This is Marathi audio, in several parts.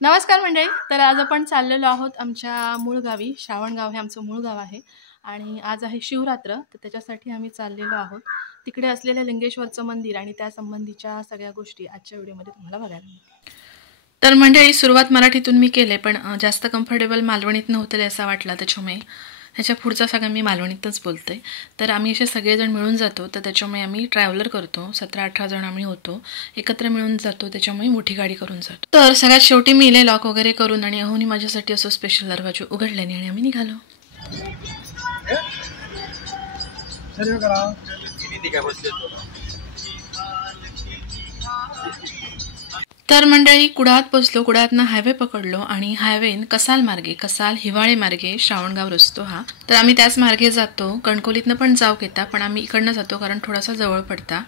नमस्कार मंडळी. तर आज आपण चाललेलो आहोत आमच्या मूळ गावी. श्रावणगाव हे आमचं मूळ गाव आहे आणि आज आहे शिवरात्र. तर त्याच्यासाठी आम्ही चाललेलो आहोत. तिकडे असलेलं लिंगेश्वरचं मंदिर आणि त्या संबंधीच्या सगळ्या गोष्टी आजच्या व्हिडिओमध्ये तुम्हाला बघायला मिळतील. तर मंडळी सुरुवात मराठीतून मी केले, पण जास्त कम्फर्टेबल मालवणीत नव्हतं असं वाटलं, त्याच्यामुळे ह्याच्या पुढचा सगळं मी मालवणीतच बोलते. तर आम्ही असे सगळेजण मिळून जातो, तर त्याच्यामुळे आम्ही ट्रॅव्हलर करतो. 17-18 जण आम्ही होतो, एकत्र मिळून जातो, त्याच्यामुळे मोठी गाडी करून जातो. तर सगळ्यात शेवटी मी इले लॉक वगैरे करून आणि अहोनी माझ्यासाठी असं स्पेशल दरवाजे उघडल्याने आणि आम्ही निघालो. तर मंडळी कुडाळात पोचलो. कुडाळातनं हायवे पकडलो आणि हायवेन कसाल मार्गे, कसाल हिवाळे मार्गे श्रावणगाव रस्तो हा. तर आम्ही त्याच मार्गे जातो. कणकोलीतनं पण जाऊ घेता, पण आम्ही इकडनं जातो कारण थोडासा जवळ पडता.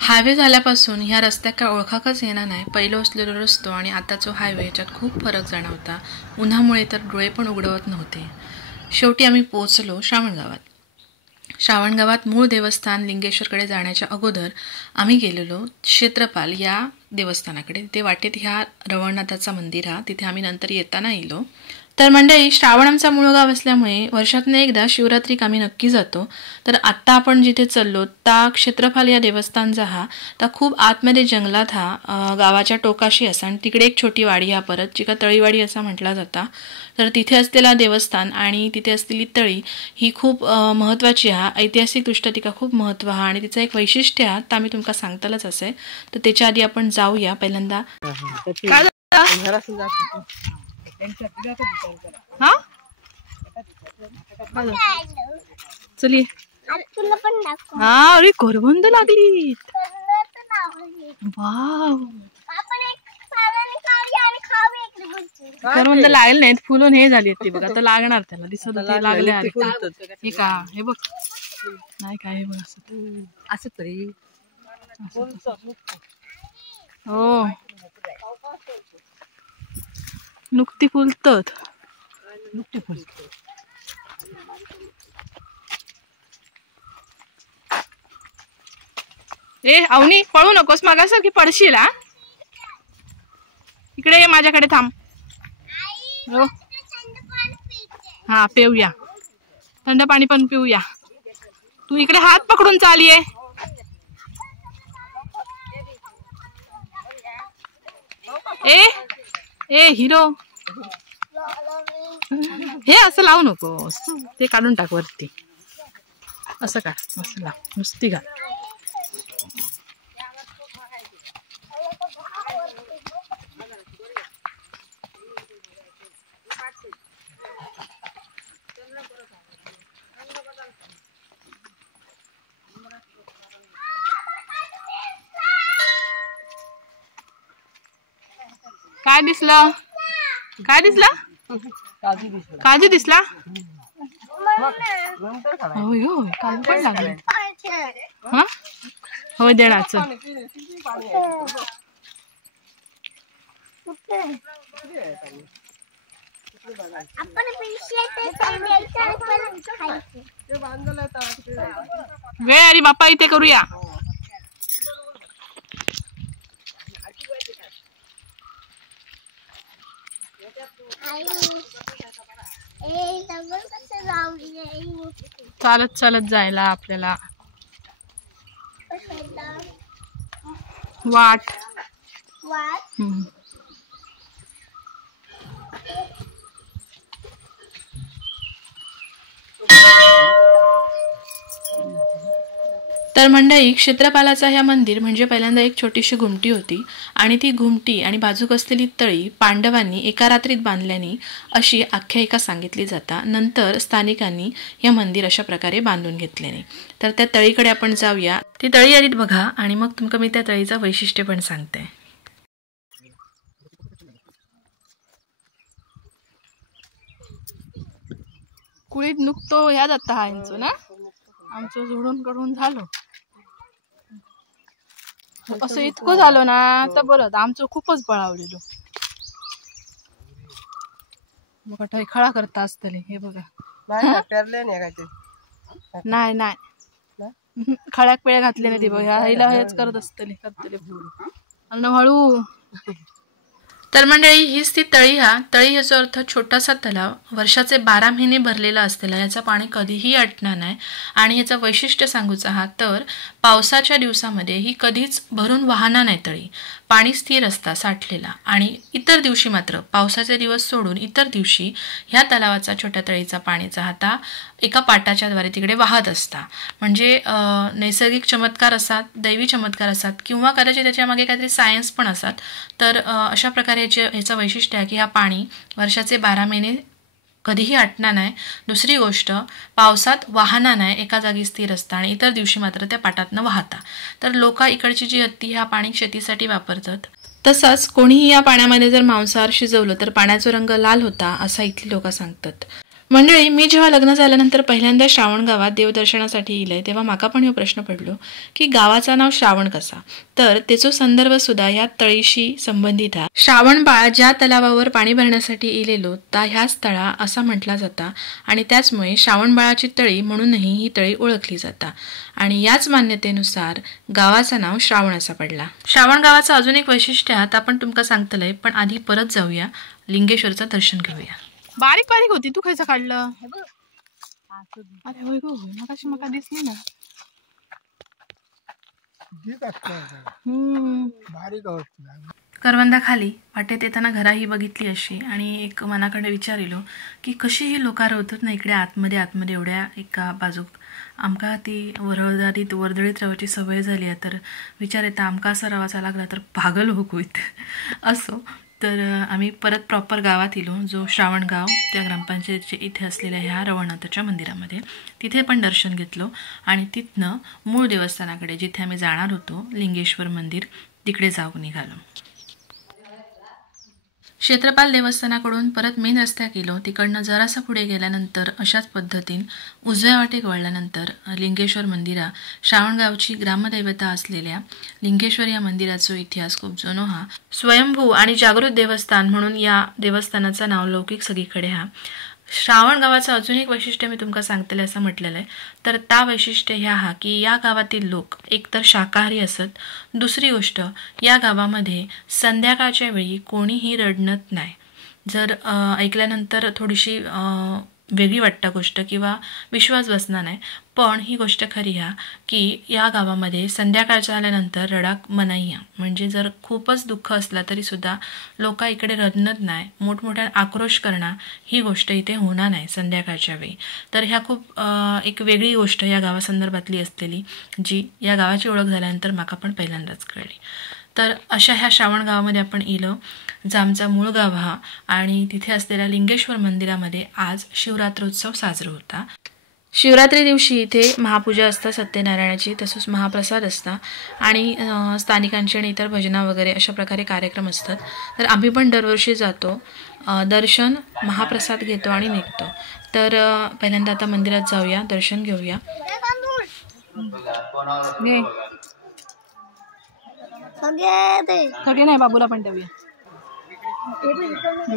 हायवे झाल्यापासून ह्या रस्त्यात काय ओळखाकच येणार नाही. पहिलं असलेलो रस्तो आणि आताचा हायवे याच्यात खूप फरक जाणवता. उन्हामुळे तर डोळे पण उघडवत नव्हते. शेवटी आम्ही पोहोचलो श्रावणगावात. श्रावणगावात मूळ देवस्थान लिंगेश्वरकडे जाण्याच्या अगोदर आम्ही गेलेलो क्षेत्रपाल या देवस्थानाकडे. ते वाटेत ह्या रवळनाथाचा मंदिर हा, तिथे आम्ही नंतर येताना येलो. तर मंडळी श्रावण आमचा मूळ गाव असल्यामुळे वर्षातनं एकदा शिवरात्रीक आम्ही नक्की जातो. तर आत्ता आपण जिथे चाललो त्या क्षेत्रपाल या देवस्थानचा हा तर खूप आतमध्ये जंगलात हा गावाच्या टोकाशी असा आणि तिकडे एक छोटी वाडी हा परत जिका तळीवाडी असा म्हटला जाता. तर तिथे असलेला देवस्थान आणि तिथे असलेली तळी ही खूप महत्त्वाची हा, ऐतिहासिकदृष्ट्या तिका खूप महत्त्व हा आणि तिचं एक वैशिष्ट्य हा तर आम्ही तुमका सांगतालच असे. तर त्याच्या आधी आपण जाऊया पहिल्यांदा. हा चलिए. हा अरे करवंद लागली. वाव करवंद लागले नाहीत, फुलून हे झाली ती बघ. आता लागणार त्याला, दिसत लागले. हे का हे बघ नाही काय हे बघ असं तरी हो नुकती फुलतात. ए अवनी पळू नकोस, मागासारखी पडशील. हा इकडे ये, माझ्याकडे थांब. हो हा पिऊया, थंड पाणी पण पिऊया. तू इकडे हात पकडून चालिये. ए ए हिरो, हे असं लावू नकोस, ते काढून टाक वरती. असं का असं लाव, नुसती घाल. काय दिसलं? काय दिसलं? काजू दिसला? होय होय काजू पण लागले. हा होय देण्याचं. वेळ अरे बाप्पा इथे करूया. चालत चालत जायला आपल्याला वाट. तर मंडळी क्षेत्रपालाचा ह्या मंदिर म्हणजे पहिल्यांदा एक छोटीशी घुमटी होती आणि ती घुमटी आणि बाजूक असलेली तळी पांडवांनी एका रात्रीत बांधल्यानी अशी आख्यायिका सांगितली जाता. नंतर स्थानिकांनी हे मंदिर अशा प्रकारे बांधून घेतल्याने. तर त्या तळीकडे आपण जाऊया. ती तळी आलीत बघा आणि मग तुमका मी त्या तळीचं वैशिष्ट्य पण सांगते. कुळीत नुकतो ह्या जाता हा यांचो ना, आमचं जोडून कडून झालो असं इतकं झालं ना. तर बरं आमचं खूपच बळावलेलो बघा. ठयखळा करता असतले हे बघा. नाही नाही खळ्याक पेळ्या घातले नाही ती बघा. हिला हेच करत असतले करतले आणि हळू तर मंडळी हीच ती तळी. तळी याचा अर्थ छोटासा तलाव, वर्षाचे 12 महिने भरलेला असलेला, याचं पाणी कधीही आटणार नाही. आणि ह्याचं वैशिष्ट्य सांगूचा तर पावसाच्या दिवसामध्ये ही कधीच भरून वाहणार नाही तळी, पाणी स्थिर असता साठलेला. आणि इतर दिवशी मात्र पावसाचे दिवस सोडून इतर दिवशी ह्या तलावाचा छोट्या तळीचा पाण्याचा हाता एका पाटाच्या द्वारे तिकडे वाहत असता. म्हणजे नैसर्गिक चमत्कार असतात, दैवी चमत्कार असतात, किंवा कदाचित त्याच्या मागे काहीतरी सायन्स पण असतात. तर अशा प्रकारे ह्याचं वैशिष्ट्य आहे की हा पाणी वर्षाचे 12 महिने कधीही आटणार नाही. दुसरी गोष्ट, पावसात वाहणार नाही, एका जागी स्थिर असतं, आणि इतर दिवशी मात्र त्या पाटातनं वाहता. तर लोक इकडची जी हत्ती ह्या पाणी शेतीसाठी वापरतात. तसंच कोणीही या पाण्यामध्ये जर मांसाहार शिजवलं तर पाण्याचा रंग लाल होता असं इथली लोक सांगतात. मंडळी, मी जेव्हा लग्न झाल्यानंतर पहिल्यांदा श्रावण गावात देवदर्शनासाठी येईल तेव्हा माका पण हे प्रश्न पडलो की गावाचं नाव श्रावण कसा. तर त्याचा संदर्भ सुद्धा ह्या तळीशी संबंधित आहे. श्रावण बाळ ज्या तलावावर पाणी भरण्यासाठी इलेलो ता ह्याच तळा असा म्हटला जाता, आणि त्याचमुळे श्रावण बाळाची तळी म्हणूनही ही तळी ओळखली जाता. आणि याच मान्यतेनुसार गावाचं नाव श्रावण असा पडला. श्रावण गावाचं अजून एक वैशिष्ट्य आहे, आपण तुमका सांगतलंय, पण आधी परत जाऊया, लिंगेश्वरचं दर्शन घेऊया. बारीक बारीक होती, तू खायचं काढलं? अरे होय गो, मगाशी मका दिसली ना. करवंदाखाली वाटेत येताना घराही बघितली अशी, आणि एक मनाकडे विचारिलो की कशी ही लोक राहतात ना इकडे आतमध्ये एवढ्या एका बाजूक. आमका ती वर्दळीत राहायची सवय झाली आहे, तर विचार येता आमका असा रवाचा लागला तर पागल होईत असो. तर आम्ही परत प्रॉपर गावात इलो, जो श्रावण गाव त्या ग्रामपंचायतीच्या इथे असलेल्या ह्या रवळनाथाच्या मंदिरामध्ये. तिथे पण दर्शन घेतलो, आणि तिथनं मूळ देवस्थानाकडे जिथे आम्ही जाणार होतो लिंगेश्वर मंदिर तिकडे जाऊन निघालो. क्षेत्रपाल देवस्थानाकडून परत मेन रस्त्यात गेलो. तिकडनं जरासा पुढे गेल्यानंतर अशाच पद्धतीने उजव्या वाटेक वळल्यानंतर लिंगेश्वर मंदिरा, श्रावणगावची ग्रामदैवता असलेल्या लिंगेश्वर या मंदिराचा इतिहास खूप जुनो हा. स्वयंभू आणि जागृत देवस्थान म्हणून या देवस्थानाचं नाव लौकिक सगळीकडे हा. श्रावण गावाचं अजून एक वैशिष्ट्य मी तुमका सांगतले असं म्हटलेलं आहे. तर त्या वैशिष्ट्य ह्या हा की या गावातील लोक एकतर शाकाहारी असत, दुसरी गोष्ट या गावामध्ये संध्याकाळच्या वेळी कोणीही रडणत नाही. जर ऐकल्यानंतर थोडीशी वेगळी वाटतं गोष्ट किंवा विश्वास बसणार नाही, पण ही गोष्ट खरी ह्या की या गावामध्ये संध्याकाळ झाल्यानंतर रडाक मनाई आहे. म्हणजे जर खूपच दुःख असला तरी सुद्धा लोक इकडे रडणत नाही, मोठमोठ्या आक्रोश करणं ही गोष्ट इथे होणार नाही संध्याकाळच्या वेळी. तर ह्या खूप एक वेगळी गोष्ट या गावासंदर्भातली असलेली, जी या गावाची ओळख झाल्यानंतर माका पण पहिल्यांदाच कळली. तर अशा ह्या श्रावण गावामध्ये आपण इलो, जो आमचा मूळ गाव हा. आणि तिथे असलेल्या लिंगेश्वर मंदिरामध्ये आज शिवरात्रोत्सव साजरा होता. शिवरात्री दिवशी इथे महापूजा असता सत्यनारायणाची, तसंच महाप्रसाद असता, आणि स्थानिकांची आणि इतर भजना वगैरे अशा प्रकारे कार्यक्रम असतात. तर आम्ही पण दरवर्षी जातो, दर्शन महाप्रसाद घेतो आणि निघतो. तर पहिल्यांदा आता मंदिरात जाऊया, दर्शन घेऊया. सगळे नाही, बाबूला पण ठेवूया.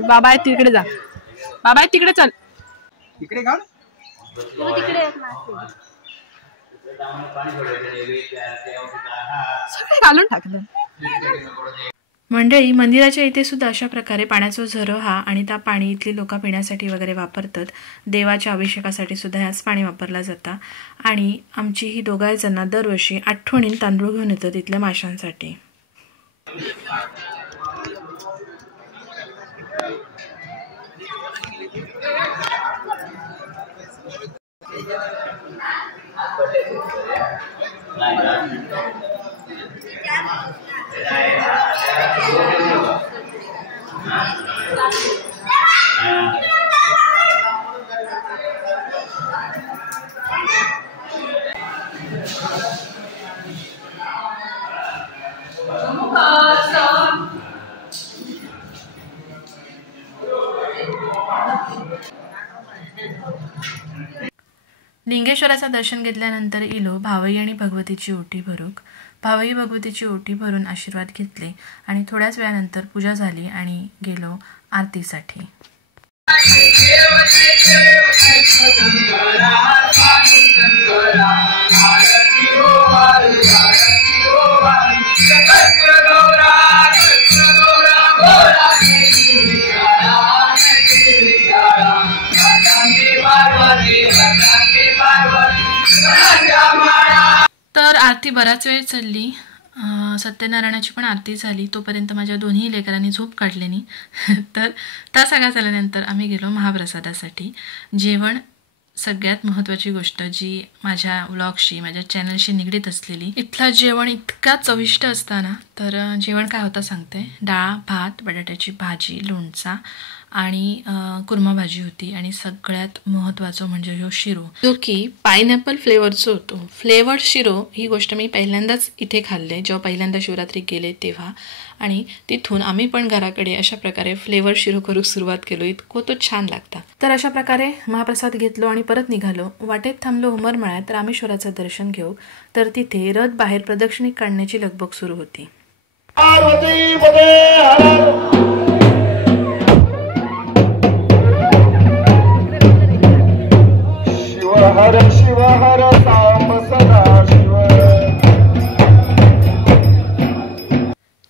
बाबा आहेत तिकडे जा, बाबा आहेत तिकडे चल, तिकडे का सगळे घालून टाकलं. मंडळी, मंदिराच्या इथे सुद्धा अशा प्रकारे पाण्याचा झरो हा, आणि त्या पाणी इथली लोक पिण्यासाठी वगैरे वापरतात. देवाच्या अभिषेकासाठी सुद्धा ह्याच पाणी वापरला जाता. आणि आमची ही दोघा जण दरवर्षी आठवणीन तांदूळ घेऊन येतात इथल्या माशांसाठी. लिंगेश्वराचं दर्शन घेतल्यानंतर इलो भावई आणि भगवतीची ओटी भरूक. भावई भगवतीची ओटी भरून आशीर्वाद घेतले, आणि थोड्याच वेळानंतर पूजा झाली आणि गेलो आरतीसाठी. तर आरती बराच वेळ चालली. सत्यनारायणाची पण आरती झाली. तोपर्यंत माझ्या दोन्ही लेकरांनी झोप काढली नाही. तर त्या सगळ्या झाल्यानंतर आम्ही गेलो महाप्रसादासाठी. जेवण सगळ्यात महत्त्वाची गोष्ट जी माझ्या व्लॉगशी माझ्या चॅनलशी निगडीत असलेली. इथलं जेवण इतका चविष्ट असताना तर जेवण काय होतं सांगते. डाळ, भात, बटाट्याची भाजी, लोणचा आणि कुर्मा भाजी होती. आणि सगळ्यात महत्त्वाचं म्हणजे हो शिरो, जो की पायनॅपल फ्लेवरचा होतो. फ्लेवर्ड शिरो ही गोष्ट मी पहिल्यांदाच इथे खाल्ले जेव्हा पहिल्यांदा शिवरात्री गेले तेव्हा. आणि तिथून आम्ही पण घराकडे अशा प्रकारे फ्लेवर शिरो करू सुरुवात केलो. इतकं तो छान लागता. तर अशा प्रकारे महाप्रसाद घेतलो आणि परत निघालो. वाटेत थांबलो उमरमळ्यात रामेश्वराचं दर्शन घेऊ. तर तिथे रथ बाहेर प्रदक्षिणेक काढण्याची लगबग सुरू होती. हर शिव हर सांब सदा शिव.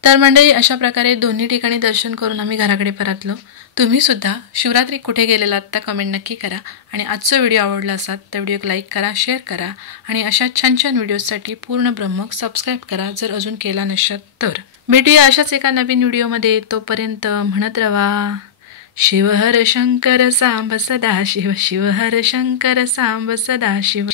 तर मंडळी अशा प्रकारे दोन्ही ठिकाणी दर्शन करून आम्ही घराकडे परतलो. तुम्ही सुद्धा शिवरात्री कुठे गेलेलात त्या कमेंट नक्की करा. आणि आजचा व्हिडिओ आवडला असाल तर व्हिडिओ लाईक करा, शेअर करा आणि अशा छान छान व्हिडिओसाठी पूर्ण ब्रह्मक सबस्क्राईब करा जर अजून केला नसेल तर. भेटूया अशाच एका नवीन व्हिडिओमध्ये. तोपर्यंत म्हणत रवा शिव हर शंकर सांब सदा शिव. शिव हर शंकर सांब सदा शिव.